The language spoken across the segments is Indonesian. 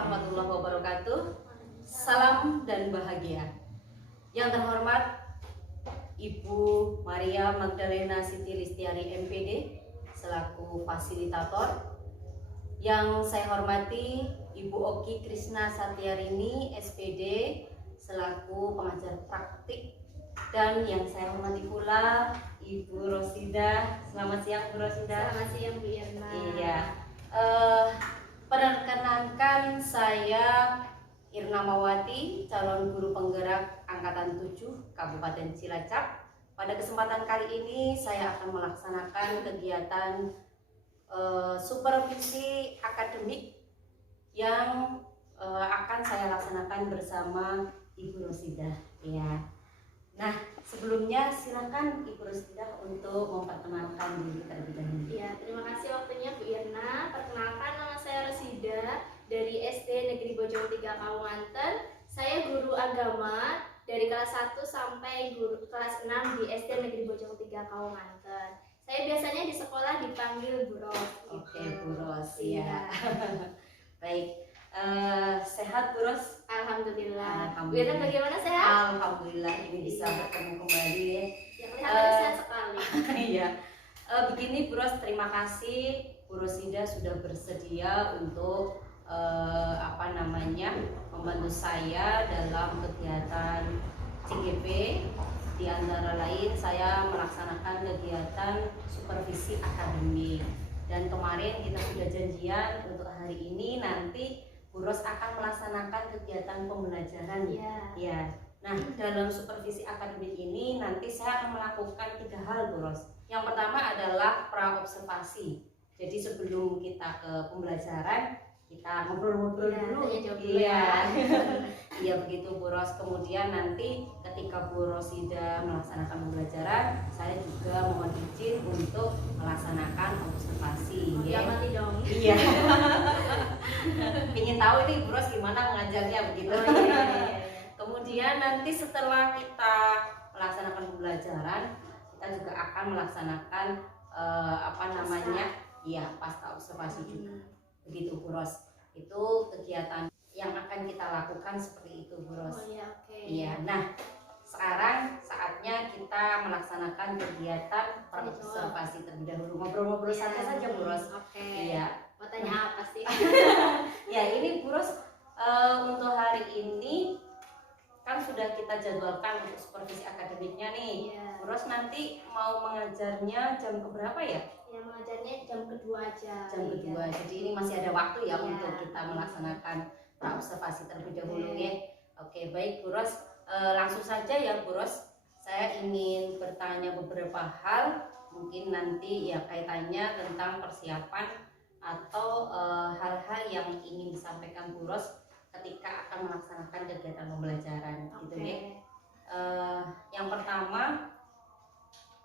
warahmatullahi wabarakatuh. Salam dan bahagia. Yang terhormat Ibu Maria Magdalena Siti Listiari MPD selaku fasilitator. Yang saya hormati Ibu Oki Krisna Satyarini SPD selaku pengajar praktik. Dan yang saya hormati pula Ibu Rosida. Selamat siang Bu Rosida. Selamat siang Bu Irna. Iya. Perkenalkan, saya Irna Mawati, calon guru penggerak Angkatan 7 Kabupaten Cilacap. Pada kesempatan kali ini saya akan melaksanakan kegiatan supervisi akademik yang akan saya laksanakan bersama Ibu Rosida. Ya. Nah, sebelumnya silakan Ibu Rosida untuk memperkenalkan diri terlebih dahulu. Ya, terima kasih waktunya Bu Irna. Perkenalkan, nama saya Rosida dari SD Negeri Bojong 3 Kalimantan. Saya guru agama dari kelas 1 sampai kelas 6 di SD Negeri Bojong 3 Kalimantan. Saya biasanya di sekolah dipanggil Bu Ros. Oke, Bu Ros, ya. Baik, sehat Bu Ros? Alhamdulillah. Bu Alhamdulillah. Irna bagaimana, sehat? Alhamdulillah, ini bisa bertemu kembali ya. Yang kelihatannya sehat sekali. Iya. Begini Bu Ros, terima kasih Bu Rosida sudah bersedia untuk membantu saya dalam kegiatan CGP. Di antara lain saya melaksanakan kegiatan supervisi akademik. Dan kemarin kita sudah janjian untuk hari ini nanti Bu Ros akan melaksanakan kegiatan pembelajaran. Ya. Nah, dalam supervisi akademik ini nanti saya akan melakukan 3 hal Bu Ros. Yang pertama adalah pra-observasi. Jadi sebelum kita ke pembelajaran, kita ngobrol-ngobrol dulu. Iya. Iya begitu Bu Ros. Kemudian nanti ketika Bu Rosida melaksanakan pembelajaran, saya juga mohon izin untuk melaksanakan observasi. Ya, mati dong. Iya. Ingin tahu ini Bu Ros gimana mengajarnya begitu. Kemudian nanti setelah kita melaksanakan pembelajaran, kita juga akan melaksanakan pasca observasi juga. Begitu Bu Ros. Itu kegiatan yang akan kita lakukan seperti itu Bu Ros. Iya. Nah, sekarang saatnya kita melaksanakan kegiatan observasi terlebih dahulu. Ngobrol-ngobrol santai saja Bu Ros. Iya. Mau tanya apa sih? Ya, ini Bu Ros, untuk hari ini kan sudah kita jadwalkan untuk supervisi akademiknya nih. Bu Ros nanti mau mengajarnya jam keberapa ya? Ya, mengajarnya jam kedua aja. Jam kedua. Jadi ini masih ada waktu ya untuk kita melaksanakan observasi terlebih dahulu ya. Oke, baik Bu Ros. Langsung saja ya Bu Ros. Saya ingin bertanya beberapa hal, mungkin nanti ya kaitannya tentang persiapan atau hal-hal yang ingin disampaikan Bu Ros ketika akan melaksanakan kegiatan pembelajaran, gitu ya. Yang pertama,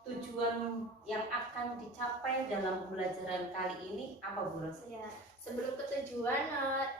tujuan yang akan dicapai dalam pembelajaran kali ini apa Bu Ros? Ya, sebelum ke tujuan,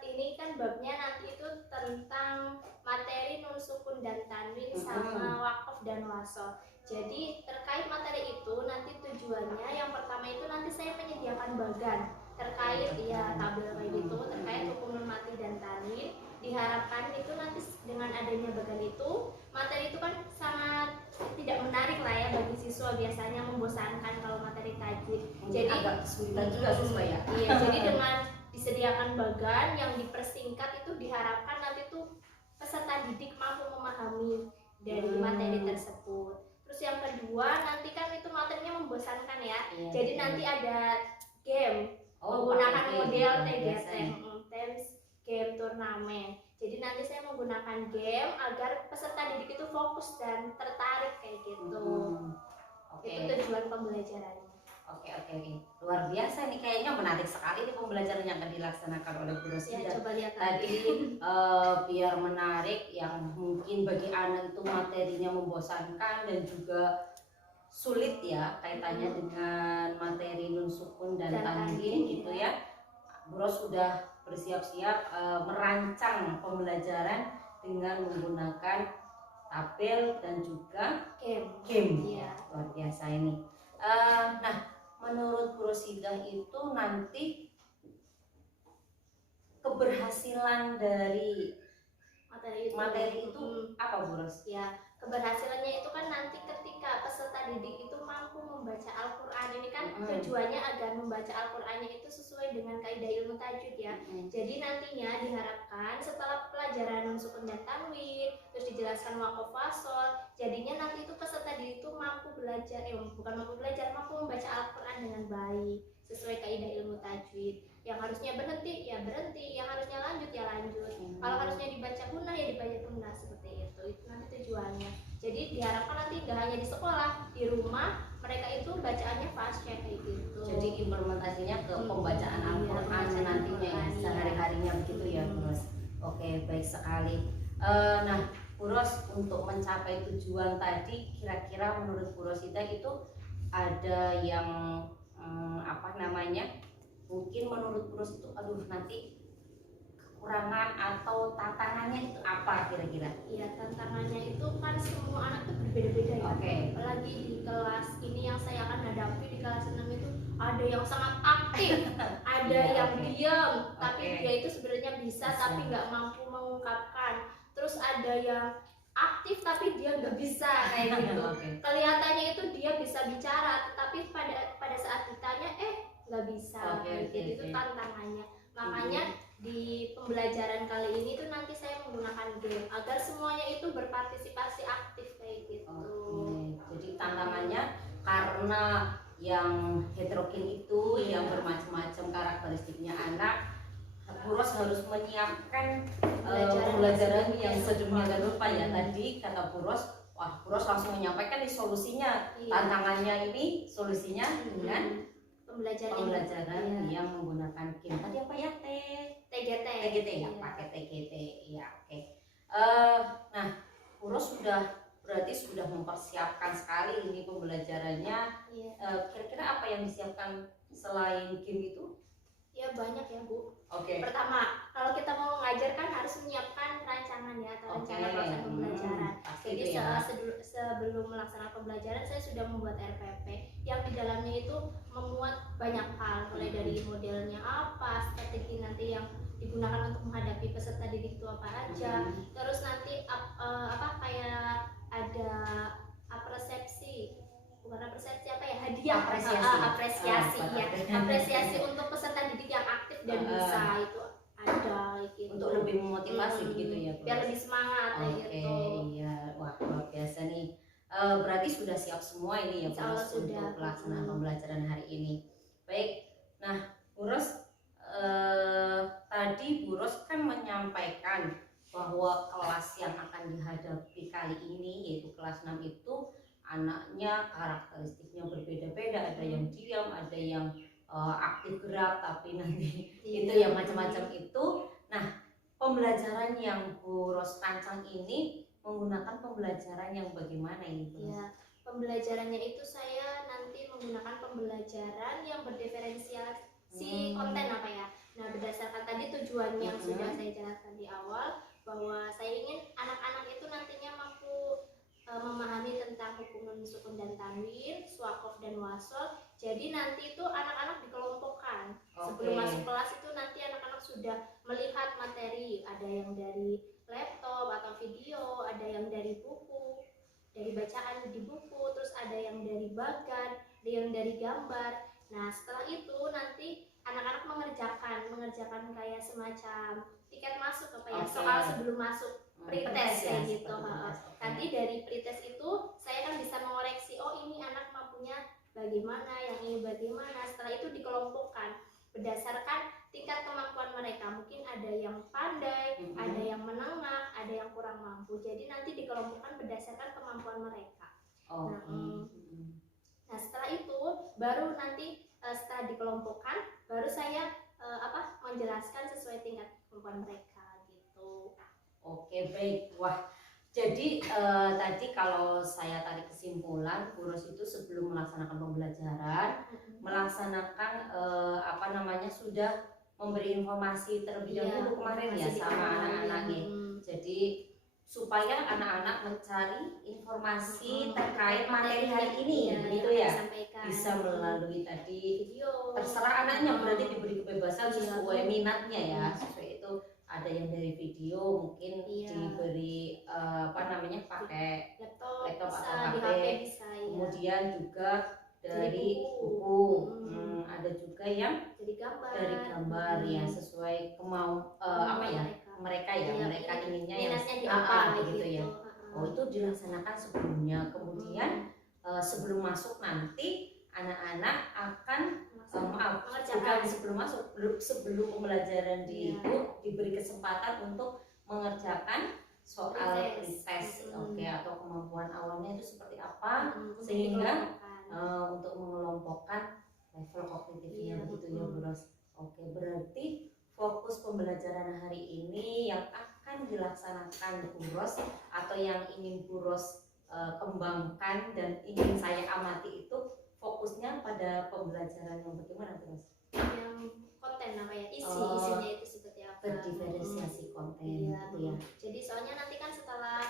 ini kan babnya nanti itu tentang materi nun sukun dan tanwin sama wakaf dan wasof. Jadi terkait materi itu nanti tujuannya yang pertama itu nanti saya menyediakan bagan terkait tabel kayak gitu terkait hukum nun mati dan tanwin. Diharapkan itu nanti dengan adanya bagan itu materi itu kan sangat tidak menarik lah ya bagi siswa, biasanya membosankan kalau materi tajwid. Jadi agak kesulitan juga siswa ya. Iya, jadi dengan disediakan bagan yang dipersingkat itu diharapkan nanti tuh peserta didik mampu memahami dari materi tersebut. Terus yang kedua, nanti kan itu materinya membosankan ya. Jadi nanti ada game menggunakan model TGT, game turnamen. Jadi nanti saya menggunakan game agar peserta didik itu fokus dan tertarik kayak gitu. Itu tujuan pembelajarannya. Oke. Luar biasa nih, kayaknya menarik sekali nih pembelajaran yang akan dilaksanakan oleh Bu Rosida. Ya, coba lihat tadi biar menarik, yang mungkin bagi anak itu materinya membosankan dan juga sulit ya kaitannya dengan materi nun sukun dan tanwin gitu ya. Bu Ros sudah bersiap-siap merancang pembelajaran dengan menggunakan tabel dan juga game. Luar biasa ini. Nah, menurut Bu Rosida itu nanti keberhasilan dari materi itu Mm. apa Bu Ros? Ya, keberhasilannya itu kan nanti ketika peserta didik itu mampu membaca Al-Quran. Ini kan tujuannya agar membaca Al-Qurannya itu sesuai dengan kaidah ilmu tajwid ya. Jadi nantinya diharapkan setelah pelajaran nun sukun dan tanwin, terus dijelaskan waqaf wasol, jadinya nanti itu peserta didik itu mampu belajar, bukan mampu belajar, mampu membaca Al-Quran dengan baik sesuai kaidah ilmu tajwid. Yang harusnya berhenti ya berhenti, yang harusnya lanjut ya lanjut. Kalau harusnya dibaca guna ya dibaca guna, seperti itu nanti tujuannya. Jadi diharapkan nanti nggak hanya di sekolah, di rumah mereka itu bacaannya fasya kayak gitu. Jadi implementasinya ke pembacaan Al-Quran nantinya ya, sehari-harinya begitu ya Bu Ros. Oke, baik sekali. Nah Bu Ros, untuk mencapai tujuan tadi kira-kira menurut Bu Rosita itu ada yang apa namanya, mungkin menurut Bu Ros itu aduh nanti kekurangan atau tantangannya itu apa kira-kira? Iya, tantangannya itu kan semua anak tuh berbeda-beda ya. Apalagi di kelas ini yang saya akan hadapi di kelas 6 itu ada yang sangat aktif, ada yang diam, tapi dia itu sebenarnya bisa tapi nggak mampu mengungkapkan. Terus ada yang aktif tapi dia nggak bisa kayak gitu. Kelihatannya itu dia bisa bicara, tetapi pada saat ditanya nggak bisa. Jadi itu tantangannya. Makanya di pembelajaran kali ini tuh nanti saya menggunakan game agar semuanya itu berpartisipasi aktif kayak gitu. Jadi tantangannya karena yang heterogen itu yang bermacam-macam karakteristiknya anak, Bu Ros harus menyiapkan pembelajaran yang sedemikian rupa ya. Tadi kata Bu Ros, wah Bu Ros langsung menyampaikan di solusinya. Tantangannya ini solusinya dengan pembelajaran yang menggunakan game. Tadi apa ya? TGT ya, pakai TGT ya. Oke. Nah Bu Ros berarti sudah mempersiapkan sekali ini pembelajarannya. Kira-kira apa yang disiapkan selain game itu? Ya banyak ya Bu. Pertama, kalau kita mau mengajar kan harus menyiapkan rancangan ya, atau rencana pelaksanaan pembelajaran. Jadi sebelum melaksanakan pembelajaran saya sudah membuat RPP yang di dalamnya itu memuat banyak hal, mulai dari modelnya apa, strategi nanti yang digunakan untuk menghadapi peserta didik itu apa aja. Terus nanti kayak ada hadiah apresiasi untuk peserta didik yang aktif dan bisa itu ada gitu. Untuk lebih memotivasi gitu ya, biar lebih semangat gitu. Iya, wah luar biasa nih. Berarti sudah siap semua ini ya Bu Ros untuk pelaksanaan pembelajaran hari ini. Baik, nah Bu Ros, tadi Bu Ros kan menyampaikan bahwa kelas yang akan dihadapi kali ini yaitu kelas 6 itu anaknya karakteristiknya berbeda-beda, ada yang diam, ada yang aktif gerak, tapi nanti itu yang macam-macam itu. Nah, pembelajaran yang Bu Ros rancang ini menggunakan pembelajaran yang bagaimana ini Bu Ros? Ya, pembelajarannya itu saya nanti menggunakan pembelajaran yang berdiferensiasi konten apa ya. Nah, berdasarkan tadi tujuan yang sudah saya jelaskan di awal, bahwa saya ingin anak-anak itu nantinya mampu memahami tentang hukum nun sukun dan tanwin, waqaf dan wasol. Jadi nanti itu anak-anak dikelompokkan. Sebelum masuk kelas itu nanti anak-anak sudah melihat materi, ada yang dari laptop atau video, ada yang dari buku, dari bacaan di buku, terus ada yang dari bagan, ada yang dari gambar. Nah setelah itu nanti anak-anak mengerjakan kayak semacam tiket masuk apa ya, soal sebelum masuk pretest kayak gitu. Nanti dari pretest itu saya kan bisa mengoreksi, oh ini anak mampunya bagaimana, yang ini bagaimana. Setelah itu dikelompokkan berdasarkan tingkat kemampuan mereka. Mungkin ada yang pandai, ada yang menengah, ada yang kurang mampu. Jadi nanti dikelompokkan berdasarkan kemampuan mereka. Nah setelah itu baru nanti setelah dikelompokkan baru saya menjelaskan sesuai tingkat kemampuan mereka gitu. Oke, baik. Wah, jadi tadi kalau saya tarik kesimpulan, Bu Ros itu sebelum melaksanakan pembelajaran, melaksanakan sudah memberi informasi terlebih dahulu kemarin ya sama anak-anaknya. Jadi supaya anak-anak mencari informasi terkait materi hari ini, gitu ya, bisa melalui tadi video. Terserah anaknya, berarti diberi kebebasan sesuai minatnya ya, sesuai itu. ada yang dari video mungkin Iya. diberi pakai laptop, laptop bisa atau di HP. HP bisa ya. Kemudian juga dari Dari buku. buku. Hmm. Ada juga yang Dari gambar. dari gambar ya sesuai mereka ya, Iya, mereka inginnya yang minatnya di apa begitu ya. Oh, itu dilaksanakan sebelumnya. Kemudian sebelum masuk nanti anak-anak akan sebelum pembelajaran Iya. itu diberi kesempatan untuk mengerjakan soal pretest, atau kemampuan awalnya itu seperti apa, sehingga untuk mengelompokkan level kognitifnya Iya, begitu ya Bu Ros. Oke, berarti fokus pembelajaran hari ini yang akan dilaksanakan Bu Ros atau yang ingin Bu Ros kembangkan dan ingin saya amati itu fokusnya pada pembelajaran yang bagaimana Bu Ros? Yang konten isinya itu seperti apa? Berdiferensiasi konten Iya. gitu ya. Jadi soalnya nanti kan setelah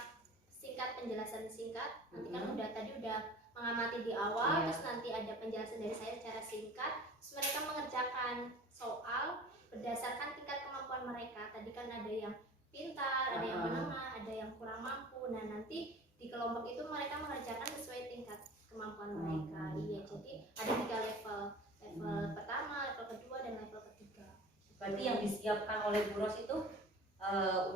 penjelasan singkat, nanti kan udah mengamati di awal, Iya. terus nanti ada penjelasan dari saya secara singkat, terus mereka mengerjakan soal berdasarkan tingkat kemampuan mereka. Tadi kan ada yang pintar, ada yang menengah, ada yang kurang mampu. Nah, nanti di kelompok itu mereka mengerjakan sesuai tingkat kemampuan mereka. Iya, jadi ada 3 level. Level pertama, level kedua, dan level ketiga. Berarti yang disiapkan oleh Bu Ros itu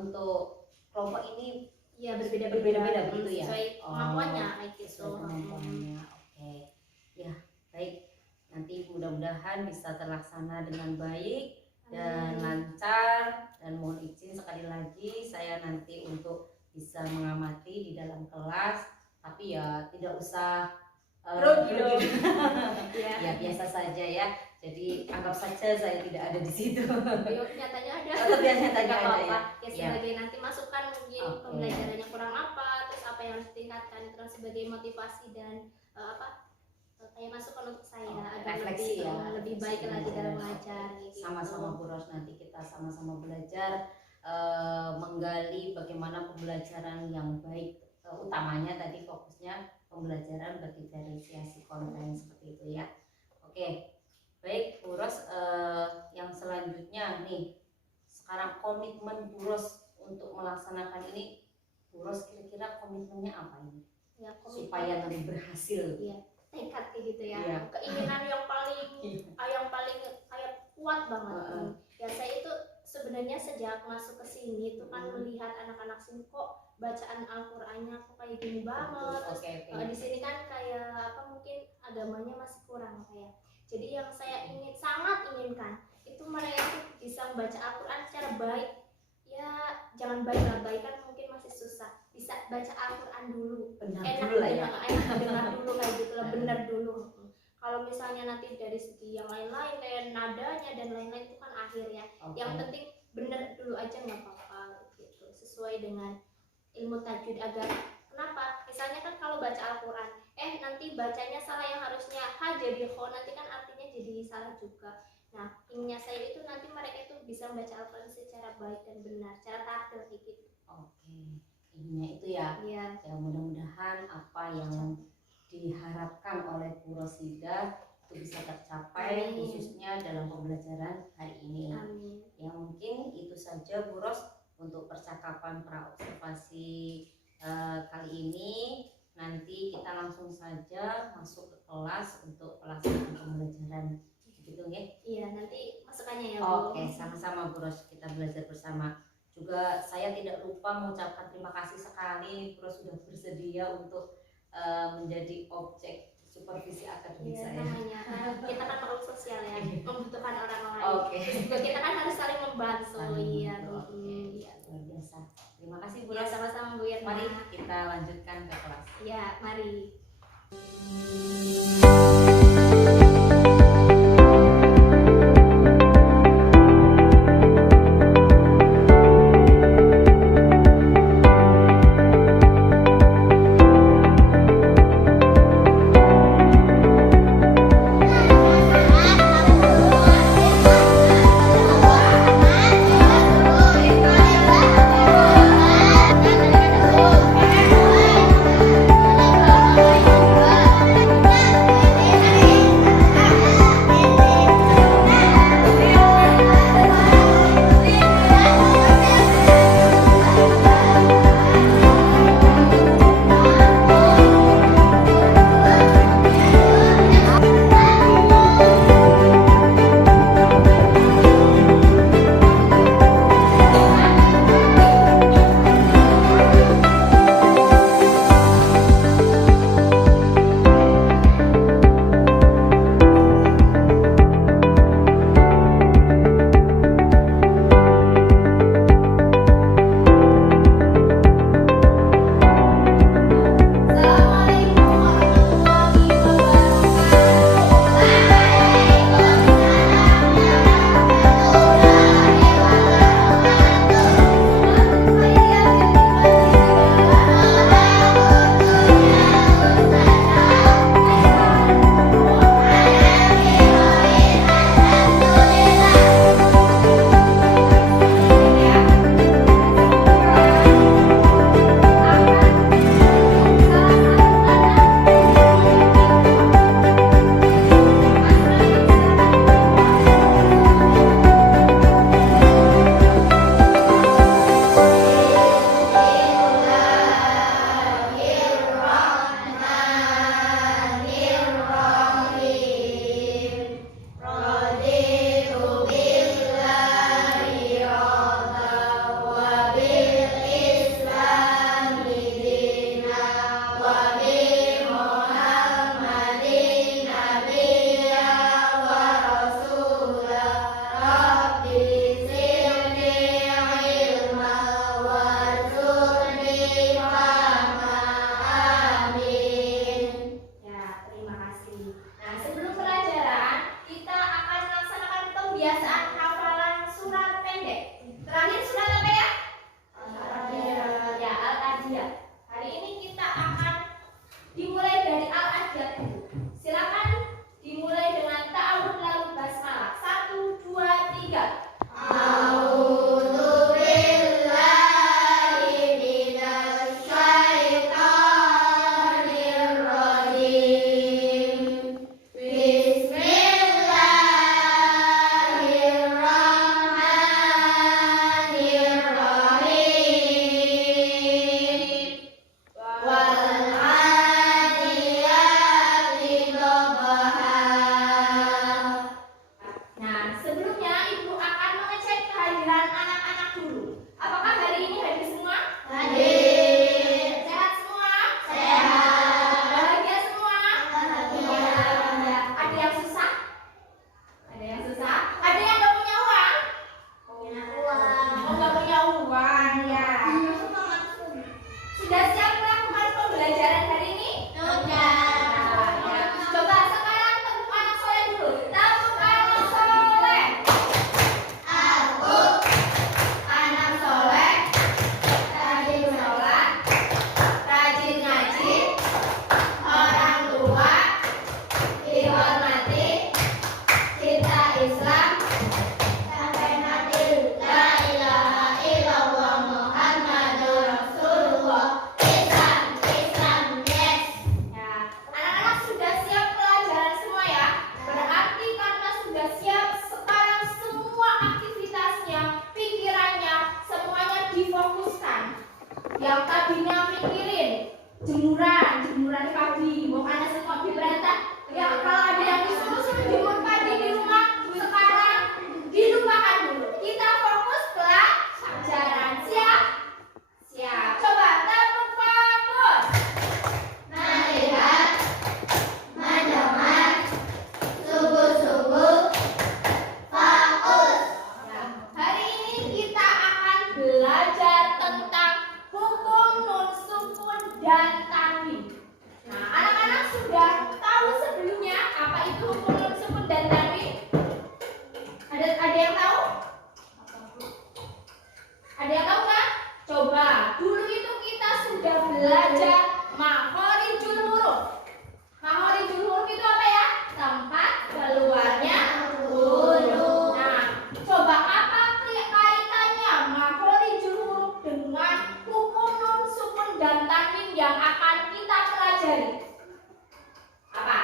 untuk kelompok ini Iya, berbeda-beda begitu ya. Sesuai kemampuannya kayak gitu. Sesuai kemampuannya. Oke. Ya, baik. Nanti mudah-mudahan bisa terlaksana dengan baik dan lancar, dan mohon izin sekali lagi saya nanti untuk bisa mengamati di dalam kelas, tapi ya tidak usah ya biasa saja ya. Jadi anggap saja saya tidak ada di situ. Nyatanya ada. Nyatanya ada ya. Ya sebagai nanti masukan mungkin pembelajarannya kurang apa, terus apa yang harus ditingkatkan, terus sebagai motivasi dan kayak masukan untuk saya agar refleksi lebih baik lagi dalam mengajar. Gitu. Sama-sama Bu Ros, nanti kita sama-sama belajar menggali bagaimana pembelajaran yang baik, utamanya tadi fokusnya pembelajaran berdiferensiasi konten seperti itu ya. Oke, baik Bu Ros, yang selanjutnya nih, sekarang komitmen Bu Ros untuk melaksanakan ini, Bu Ros kira-kira komitmennya apa ini? Ya, supaya lebih berhasil. Iya, tekad kayak gitu ya. Iya. Keinginan yang paling kayak kuat banget. Ya saya itu sebenarnya sejak masuk ke sini itu kan melihat anak-anak sini kok bacaan Al-Qur'annya kok kayak gini banget. Di sini kan kayak mungkin agamanya masih kurang kayak. Jadi yang saya sangat inginkan itu mereka tuh bisa membaca Al-Qur'an secara baik. Ya jangan baik kan mungkin masih susah. Bisa baca Al-Qur'an dulu. Enak dengar dulu kayak gitu lah, benar dulu. Kalau misalnya nanti dari segi yang lain-lain kayak nadanya dan lain-lain itu kan akhir ya. Yang penting benar dulu aja nggak apa-apa gitu. Sesuai dengan ilmu tajwid agar kenapa? Misalnya kan kalau baca Al-Qur'an, nanti bacanya salah yang harusnya ha jadi kho, nanti kan artinya jadi salah juga. Nah, inginnya saya itu nanti mereka itu bisa membaca Al-Qur'an secara baik dan benar, secara tartil gitu. Oke. Intinya itu ya. Iya. Ya mudah-mudahan apa yang diharapkan oleh Bu Rosida itu bisa tercapai. Amin. Khususnya dalam pembelajaran hari ini. Amin. Ya mungkin itu saja Bu Ros untuk percakapan praobservasi kali ini. Nanti kita langsung saja masuk ke kelas untuk pelaksanaan pembelajaran gitu ya. Iya, nanti masukannya ya Bu. Oke, sama-sama Bu Ros, kita belajar bersama. Juga saya tidak lupa mengucapkan terima kasih sekali Bu Ros sudah bersedia untuk menjadi objek supervisi akademik saya. Namanya kita kan makhluk sosial ya, membutuhkan orang-orang. Oke. Kita kan harus saling membantu. Iya. Oke. Iya, luar biasa. Terima kasih Bu Ros. Ya, sama-sama Bu Irma. Mari kita lanjutkan ke kelas. Ya, mari. yang tadinya mikirin jemuran padi, mau panas semua diperintah. Ya kalau ada yang disuruh jemur padi di rumah, sekarang dilupakan dulu. Kita fokus pelajaran. Siap? Siap. Coba tepuk fokus. Melihat, mendengar, sungguh-sungguh, fokus. Nah, hari ini kita akan belajar tentang hukum nun sukun dan tanwin. Nah, anak-anak sudah tahu sebelumnya apa itu hukum nun sukun dan tanwin? Ada yang tahu? Ada yang tahu nggak? Coba dulu itu kita sudah belajar makhorijul huruf. Makhorijul huruf itu apa ya? Tempat keluarnya huruf. Nah, coba apa kaitannya makhorijul huruf dengan hukum nun sukun dan tanwin yang akan kita pelajari? Apa?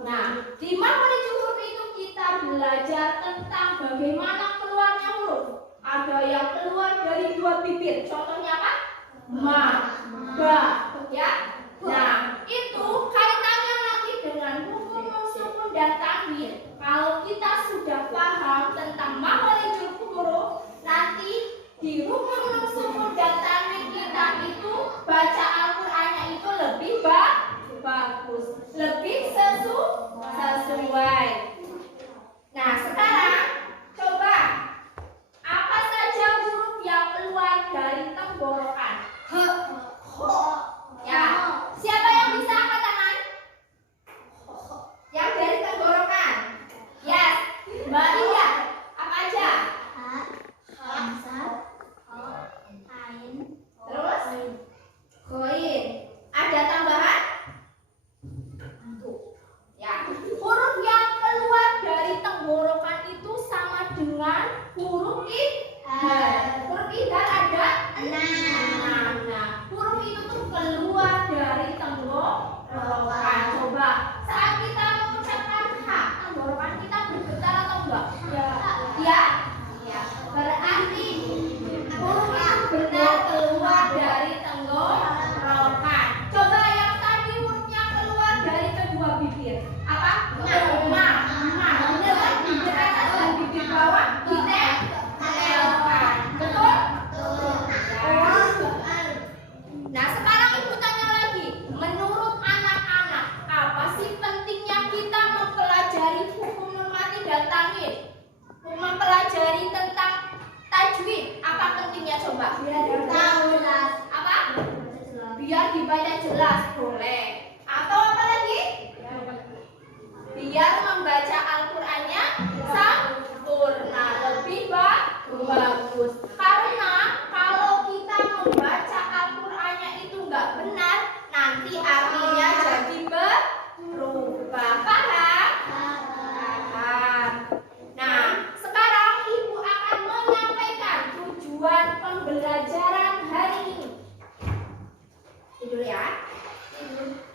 Nah, di makhorijul huruf itu kita belajar tentang bagaimana keluarnya huruf. Ada yang keluar dari dua bibir. Contohnya apa? Ma, ba, ya. Nah, itu kaitannya nanti dengan hukum nun sukun dan tanwin. Kalau kita sudah paham tentang makhorijul huruf, nanti di hukum nun sukun dan tanwin kita itu baca Al-Qur'annya itu lebih bagus, lebih sesuai. Nah, sekarang coba apa saja huruf yang keluar dari tenggorokan? Ya, siapa yang bisa angkat tangan? Yang dari tenggorokan? Ya, Mbak Indah. Apa aja? Terus? Koin. Ada tambahan? Ya, huruf yang keluar dari tenggorokan itu sama dengan huruf idhar. Huruf idhar ada 6. Nah, huruf itu tuh keluar dari tenggorokan. Coba saat kita mengucapkan H, tenggorokan kita bergetar atau enggak? Ya. Ya. Berarti huruf yang benar keluar dari tenggorokan. Coba yang tadi hurufnya keluar dari kedua bibir. Apa? Ma. Benar kan? Bibir atas dan bibir bawah ditempelkan. Betul? Nah, sekarang ibu tanya lagi. Menurut anak-anak, apa sih pentingnya kita mempelajari hukum nun mati dan tanwin? Mempelajari tentang tajwid. Apa pentingnya coba? Biar tahu jelas. Apa? Biar dibaca jelas, boleh. Atau apa lagi? Biar membaca Al-Qur'annya sempurna, lebih bagus. Karena kalau kita membaca Al-Qur'annya itu nggak benar, nanti artinya jadi berubah. Paham? Paham. Nah, sekarang ibu akan menyampaikan tujuan pembelajaran hari ini. Tidur ya. Tidur.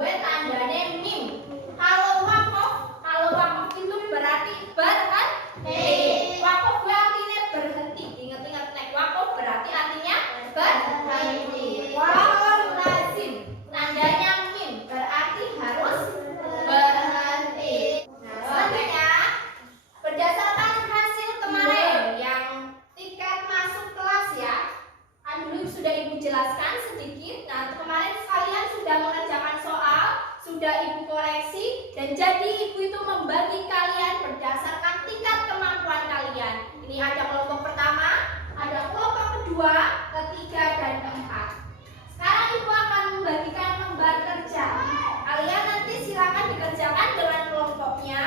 duwe tandane mim. Kalau wakof itu berarti berhenti. Wakof kuwi artine berhenti. Ingat-ingat nek wakof berarti artinya berhenti. Wakof lazim tandanya mim berarti harus berhenti. Nah, selanjutnya berdasarkan hasil kemarin yang tiket masuk kelas ya, kan dulu sudah ibu jelaskan sedikit. Nah, kemarin kalian sudah mengerjakan soal, sudah ibu koreksi, dan jadi ibu itu membagi kalian berdasarkan tingkat kemampuan kalian. Ini ada kelompok pertama, ada kelompok kedua, ketiga, dan keempat. Sekarang ibu akan membagikan lembar kerja. Kalian nanti silakan dikerjakan dengan kelompoknya.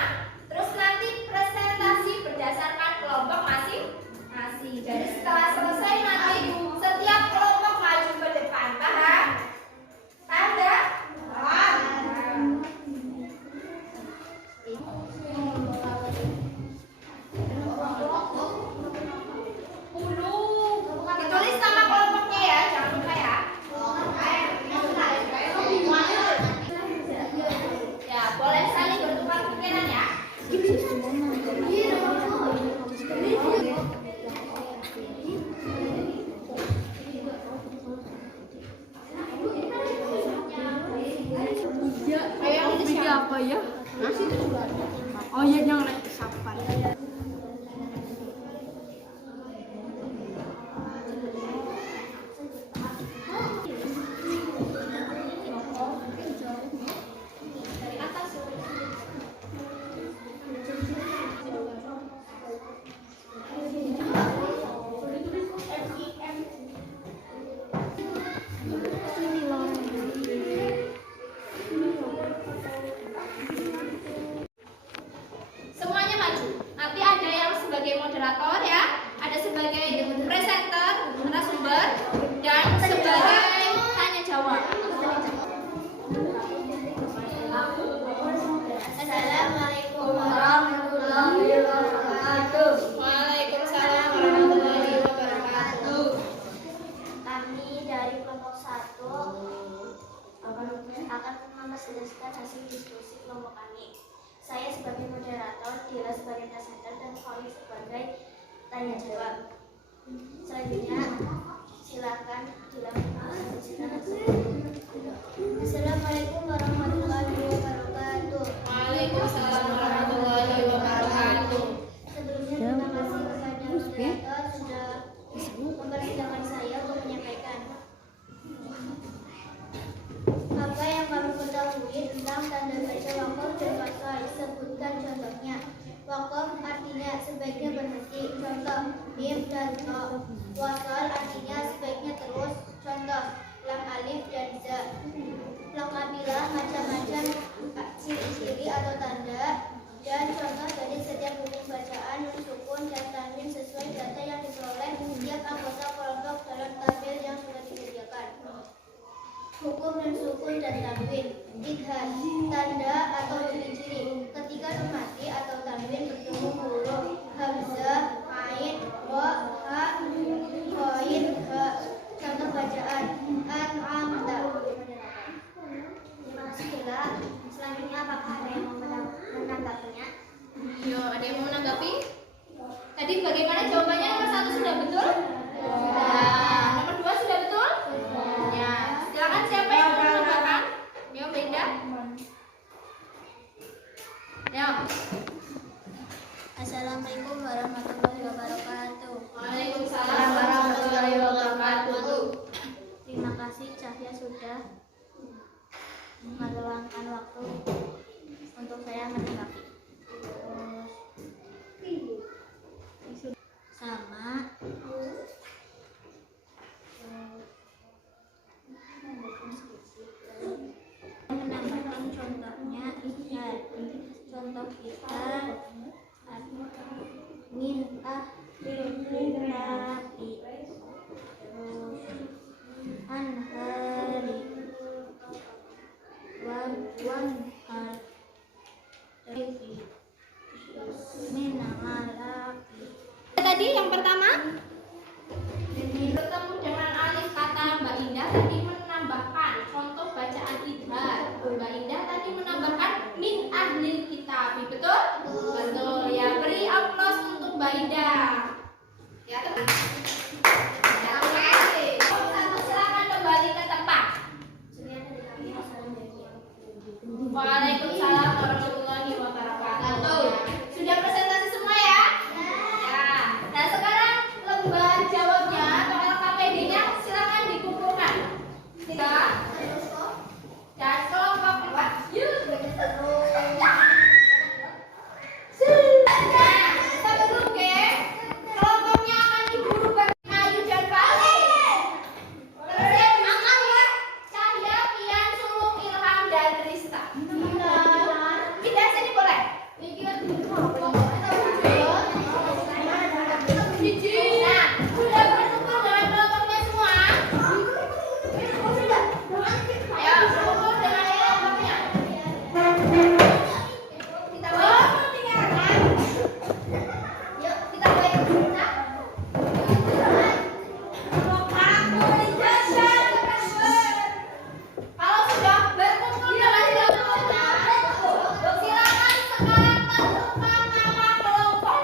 Terus nanti presentasi berdasarkan kelompok masing-masing. Jadi setelah selesai nanti setiap kelompok maju ke depan. Paham? Tanda? Ditulis nama kelompoknya ya, jangan lupa ya. Ya, boleh saling bertukar pikiran ya. Apa ya? Oh iya, yang naik sapan. Dari atas. Semuanya maju. Nanti ada yang sebagai moderator ya, ada sebagai presenter, narasumber, dan sebagai tanya jawab. Assalamualaikum warahmatullahi wabarakatuh. Waalaikumsalam warahmatullahi wabarakatuh. Kami dari kelompok 1 akan memperjelaskan hasil diskusi kelompok kami. Saya sebagai moderator, Dila sebagai presenter, dan Khalid sebagai tanya jawab. Selanjutnya, silakan Dila mempresentasikan hasil. Assalamualaikum warahmatullahi wabarakatuh. Waalaikumsalam warahmatullahi wabarakatuh. Sebelumnya terima kasih kepada moderator sudah mempersilahkan saya untuk menyampaikan apa yang kamu ketahui tentang tanda baca wakaf dan wasal. Sebutkan contohnya. Wakaf artinya sebaiknya berhenti. Contoh mim dan to. Wasal artinya sebaiknya terus. Contoh lam alif dan za. Lakabilah macam-macam ciri-ciri atau tanda. Dan contoh dari setiap hukum bacaan, nun sukun dan tanwin sesuai data yang diperoleh setiap anggota kelompok dalam tabel yang sudah disediakan. Hukum nun sukun dan tanwin. Idhar, tanda atau ciri-ciri. Ketika nun mati atau tanwin bertemu huruf hamzah, ain, wa, ha, ghain, ha. Contoh bacaan an'amta. Terima kasih Dila. Selanjutnya apakah ada yang mau menanggapinya? Yo, ada yang mau menanggapi? Tadi bagaimana jawabannya? Nomor 1 sudah betul? Nah, nomor 2 sudah betul? Ya, silakan siapa yang mau menambahkan? Yo, Benda. Yo. Assalamualaikum warahmatullahi wabarakatuh. Waalaikumsalam warahmatullahi wabarakatuh. Terima kasih Cahya sudah meluangkan waktu untuk saya menanggapi. Sama menambahkan contohnya ihad. Contoh kita min ahli terus anhari wan har min alaki. Tadi yang pertama bertemu dengan alif kata Mbak Indah tadi menambahkan contoh bacaan idhar. Mbak Waidah. Ya, teman. Ya, oke. Silakan kembali ke tempat. Waalaikumsalam warahmatullahi wabarakatuh. Sudah presentasi semua ya? Ya. Nah, sekarang lembar jawabnya atau LKPD-nya silakan dikumpulkan. Tidak. Dan kelompok 4. Yuk. Nah, sebelum ke kelompoknya akan diburu bagi Ayu dan Fahri. Terus yang akan ya Cahya, Pian, Sulung, Ilham, dan Rista. Pindah sini boleh. Nah, sudah berkumpul dengan kelompoknya semua. Ayo, berkumpul dengan kelompoknya. Kita balik. Yuk, kita balik. Kalau sudah berkumpul dengan kelompoknya, silakan sekarang tentukan nama kelompok.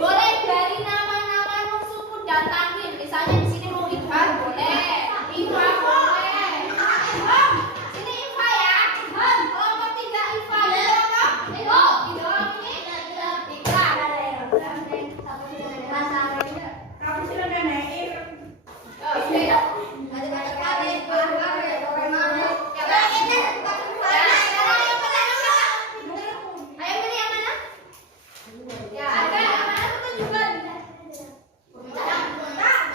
Boleh dari nama-nama nur, suku, dan tanwin. Misalnya di sini mau Idham boleh, Ifa boleh. Sini Ifa ya. Kelompok 3 Ifa. Kelompok Idham ini Ikra.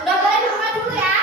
Udah boleh dibuka dulu ya.